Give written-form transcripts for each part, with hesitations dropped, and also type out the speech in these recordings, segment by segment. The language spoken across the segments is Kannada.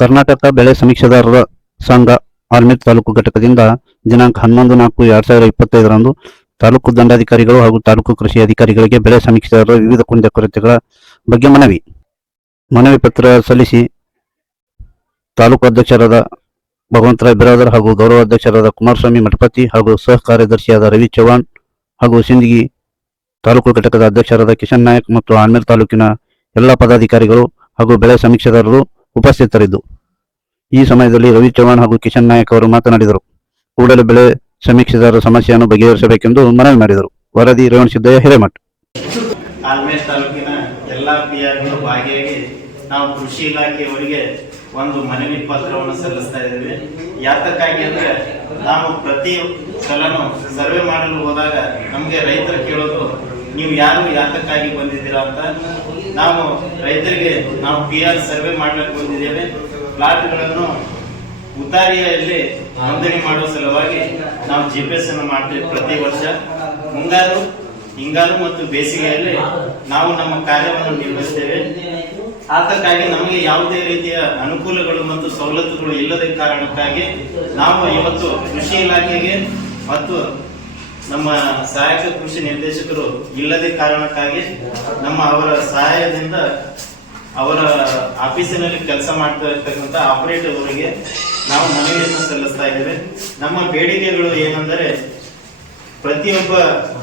ಕರ್ನಾಟಕ ಬೆಳೆ ಸಮೀಕ್ಷೆದಾರರ ಸಂಘ ಆರ್ಮೂರ್ ತಾಲೂಕು ಘಟಕದಿಂದ ದಿನಾಂಕ 11-4-2025 ತಾಲೂಕು ದಂಡಾಧಿಕಾರಿಗಳು ಹಾಗೂ ತಾಲೂಕು ಕೃಷಿ ಅಧಿಕಾರಿಗಳಿಗೆ ಬೆಳೆ ಸಮೀಕ್ಷೆದಾರರ ವಿವಿಧ ಕುಂದುಕೊರತೆಗಳ ಬಗ್ಗೆ ಮನವಿ ಪತ್ರ ಸಲ್ಲಿಸಿ ತಾಲೂಕು ಅಧ್ಯಕ್ಷರಾದ ಭಗವಂತರಾವ್ ಬಿರಾದರ್ ಹಾಗೂ ಗೌರವಾಧ್ಯಕ್ಷರಾದ ಕುಮಾರಸ್ವಾಮಿ ಮಠಪತಿ ಹಾಗೂ ಸಹ ಕಾರ್ಯದರ್ಶಿಯಾದ ರವಿ ಚೌಹಾಣ್ ಹಾಗೂ ಸಿಂದಗಿ ತಾಲೂಕು ಘಟಕದ ಅಧ್ಯಕ್ಷರಾದ ಕಿಶನ್ ನಾಯಕ್ ಮತ್ತು ಆರ್ಮೂರ್ ತಾಲೂಕಿನ ಎಲ್ಲ ಪದಾಧಿಕಾರಿಗಳು ಹಾಗೂ ಬೆಳೆ ಸಮೀಕ್ಷೆದಾರರು ಉಪಸ್ಥಿತರಿದ್ದು, ಈ ಸಮಯದಲ್ಲಿ ರವಿ ಚೌಹಾಣ್ ಹಾಗೂ ಕಿಶನ್ ನಾಯಕ್ ಅವರು ಮಾತನಾಡಿದರು. ಕೂಡಲೇ ಬೆಳೆ ಸಮೀಕ್ಷೆದಾರರ ಸಮಸ್ಯೆಯನ್ನು ಬಗೆಹರಿಸಬೇಕೆಂದು ಮನವಿ ಮಾಡಿದರು. ವರದಿ ರೇವಣಸಿದ್ದಯ್ಯ ಹಿರೇಮಠ. ಆರ್ಮೂರ್ ತಾಲೂಕಿನ ಎಲ್ಲಾ ಪಿಆರ್ಗಳು ಭಾಗಿಯಾಗಿ ನಾವು ಕೃಷಿ ಇಲಾಖೆಯವರಿಗೆ ಒಂದು ಮನವಿ ಪತ್ರವನ್ನು ಸಲ್ಲಿಸ್ತಾ ಇದ್ದೇವೆ. ಯಾತಕ್ಕಾಗಿ ಅಂದ್ರೆ ನಾವು ಪ್ರತಿ ಸಲನು ಸರ್ವೆ ಮಾಡಲು ಹೋದಾಗ ನಮ್ಗೆ ರೈತರು ಕೇಳೋದು, ನೀವು ಯಾರು ಯಾತಕ್ಕಾಗಿ ಬಂದಿದ್ದೀರಾ ಅಂತ. ನಾವು ರೈತರಿಗೆ ನಾವು ಪಿಆರ್ ಸರ್ವೆ ಮಾಡ್ಲಿಕ್ಕೆ ಬಂದಿದ್ದೇವೆ. ಪ್ಲಾಟ್ಗಳನ್ನು ಉತ್ತಾರಿಯಲ್ಲಿ ನೋಂದಣಿ ಮಾಡುವ ಸಲುವಾಗಿ ನಾವು GPS ಅನ್ನು ಮಾಡ್ತೀವಿ. ಪ್ರತಿ ವರ್ಷ ಮುಂಗಾರು, ಹಿಂಗಾರು ಮತ್ತು ಬೇಸಿಗೆಯಲ್ಲಿ ನಾವು ನಮ್ಮ ಕಾರ್ಯವನ್ನು ನಿರ್ವಹಿಸ್ತೇವೆ. ಅದಕ್ಕಾಗಿ ನಮಗೆ ಯಾವುದೇ ರೀತಿಯ ಅನುಕೂಲಗಳು ಮತ್ತು ಸವಲತ್ತುಗಳು ಇಲ್ಲದ ಕಾರಣಕ್ಕಾಗಿ ನಾವು ಇವತ್ತು ಕೃಷಿ ಇಲಾಖೆಗೆ ಮತ್ತು ನಮ್ಮ ಸಹಾಯಕ ಕೃಷಿ ನಿರ್ದೇಶಕರು ಇಲ್ಲದೆ ಕಾರಣಕ್ಕಾಗಿ ಅವರ ಸಹಾಯದಿಂದ ಅವರ ಆಫೀಸಿನಲ್ಲಿ ಕೆಲಸ ಮಾಡ್ತಾ ಇರ್ತಕ್ಕಂಥ ಆಪರೇಟರ್ ಅವರಿಗೆ ನಾವು ಮನವಿಯನ್ನು ಸಲ್ಲಿಸ್ತಾ ಇದ್ದೇವೆ. ನಮ್ಮ ಬೇಡಿಕೆಗಳು ಏನೆಂದರೆ, ಪ್ರತಿಯೊಬ್ಬ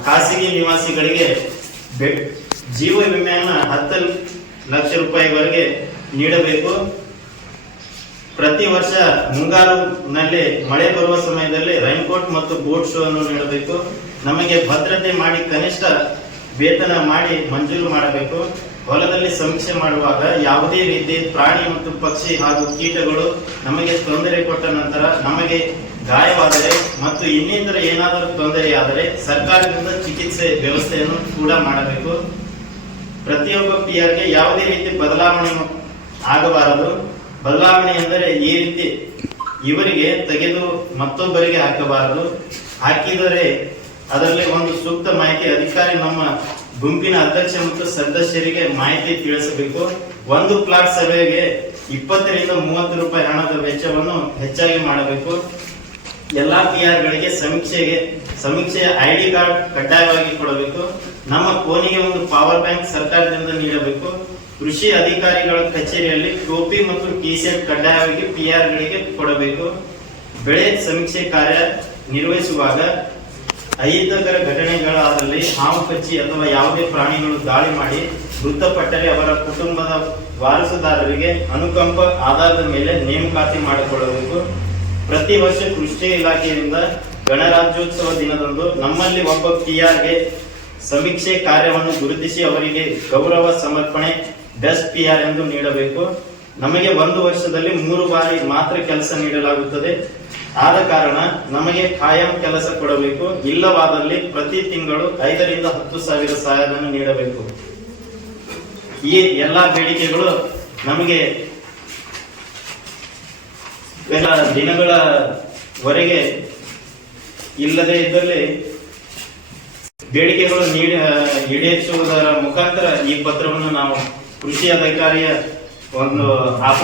ಖಾಸಗಿ ನಿವಾಸಿಗಳಿಗೆ ಜೀವ ವಿಮೆಯನ್ನು 10 ಲಕ್ಷ ರೂಪಾಯಿವರೆಗೆ ನೀಡಬೇಕು. ಪ್ರತಿ ವರ್ಷ ಮುಂಗಾರಿನಲ್ಲಿ ಮಳೆ ಬರುವ ಸಮಯದಲ್ಲಿ ರೈನ್ಕೋಟ್ ಮತ್ತು ಬೋಟ್ ಶೂ ಅನ್ನು ನೀಡಬೇಕು. ನಮಗೆ ಭದ್ರತೆ ಮಾಡಿ ಕನಿಷ್ಠ ವೇತನ ಮಾಡಿ ಮಂಜೂರು ಮಾಡಬೇಕು. ಹೊಲದಲ್ಲಿ ಸಮೀಕ್ಷೆ ಮಾಡುವಾಗ ಯಾವುದೇ ರೀತಿ ಪ್ರಾಣಿ ಮತ್ತು ಪಕ್ಷಿ ಹಾಗೂ ಕೀಟಗಳು ನಮಗೆ ತೊಂದರೆ ಕೊಟ್ಟ ನಂತರ ನಮಗೆ ಗಾಯವಾದರೆ ಮತ್ತು ಇನ್ನಿತರ ಏನಾದರೂ ತೊಂದರೆಯಾದರೆ ಸರ್ಕಾರದಿಂದ ಚಿಕಿತ್ಸೆ ವ್ಯವಸ್ಥೆಯನ್ನು ಕೂಡ ಮಾಡಬೇಕು. ಪ್ರತಿಯೊಬ್ಬ ಪಿಆರ್ಗೆ ಯಾವುದೇ ರೀತಿ ಬದಲಾವಣೆ ಆಗಬಾರದು. ಬದಲಾವಣೆ ಎಂದರೆ ಈ ರೀತಿ ಇವರಿಗೆ ತೆಗೆದು ಮತ್ತೊಬ್ಬರಿಗೆ ಹಾಕಬಾರದು. ಹಾಕಿದರೆ ಅದರಲ್ಲಿ ಒಂದು ಸೂಕ್ತ ಮಾಹಿತಿ ಅಧಿಕಾರಿ ನಮ್ಮ ಗುಂಪಿನ ಅಧ್ಯಕ್ಷ ಮತ್ತು ಸದಸ್ಯರಿಗೆ ಮಾಹಿತಿ ತಿಳಿಸಬೇಕು. ಒಂದು ಪ್ಲಾಟ್ ಸರ್ವೆಗೆ 20 ರಿಂದ 30 ರೂಪಾಯಿ ಹಣದ ವೆಚ್ಚವನ್ನು ಹೆಚ್ಚಾಗಿ ಮಾಡಬೇಕು. ಎಲ್ಲಾ ಪಿಆರ್ಗಳಿಗೆ ಸಮೀಕ್ಷೆಯ ID ಕಾರ್ಡ್ ಕಡ್ಡಾಯವಾಗಿ ಕೊಡಬೇಕು. ನಮ್ಮ ಫೋನಿಗೆ ಒಂದು ಪವರ್ ಬ್ಯಾಂಕ್ ಸರ್ಕಾರದಿಂದ ನೀಡಬೇಕು. ಕೃಷಿ ಅಧಿಕಾರಿಗಳ ಕಚೇರಿಯಲ್ಲಿ ಟೋಪಿ ಮತ್ತು ಟಿ-ಶರ್ಟ್ ಕಡ್ಡಾಯವಾಗಿ ಪಿಆರ್ಗಳಿಗೆ ಕೊಡಬೇಕು. ಬೆಳೆ ಸಮೀಕ್ಷೆ ಕಾರ್ಯ ನಿರ್ವಹಿಸುವಾಗ ಅಹಿತಕರ ಘಟನೆಗಳಾದಲ್ಲಿ ಹಾವು ಕಚ್ಚಿ ಅಥವಾ ಯಾವುದೇ ಪ್ರಾಣಿಗಳು ದಾಳಿ ಮಾಡಿ ಮೃತಪಟ್ಟರೆ ಅವರ ಕುಟುಂಬದ ವಾರಸುದಾರರಿಗೆ ಅನುಕಂಪ ಆಧಾರದ ಮೇಲೆ ನೇಮಕಾತಿ ಮಾಡಿಕೊಳ್ಳಬೇಕು. ಪ್ರತಿ ವರ್ಷ ಕೃಷಿ ಇಲಾಖೆಯಿಂದ ಗಣರಾಜ್ಯೋತ್ಸವ ದಿನದಂದು ನಮ್ಮಲ್ಲಿ ಒಬ್ಬ ಪಿಆರ್ಗೆ ಸಮೀಕ್ಷೆ ಕಾರ್ಯವನ್ನು ಗುರುತಿಸಿ ಅವರಿಗೆ ಗೌರವ ಸಮರ್ಪಣೆ ಬೆಸ್ಟ್ ಪಿಆರ್ ಎಂದು ನೀಡಬೇಕು. ನಮಗೆ 1 ವರ್ಷದಲ್ಲಿ 3 ಬಾರಿ ಮಾತ್ರ ಕೆಲಸ ನೀಡಲಾಗುತ್ತದೆ. ಆದ ಕಾರಣ ನಮಗೆ ಕಾಯಂ ಕೆಲಸ ಕೊಡಬೇಕು. ಇಲ್ಲವಾದಲ್ಲಿ ಪ್ರತಿ ತಿಂಗಳು 5 ರಿಂದ 10 ಸಾವಿರ ಸಹಾಯಧನ ನೀಡಬೇಕು. ಈ ಎಲ್ಲಾ ಬೇಡಿಕೆಗಳು ನಮಗೆ ಕೆಲ ದಿನಗಳವರೆಗೆ ಇಲ್ಲದೆ ಇದ್ದಲ್ಲಿ ಬೇಡಿಕೆಗಳು ಈಡೇರಿಸುವುದರ ಮುಖಾಂತರ ಈ ಪತ್ರವನ್ನು ನಾವು ಕೃಷಿ ಅಧಿಕಾರಿಯ ಒಂದು ಆಪರೇಟ್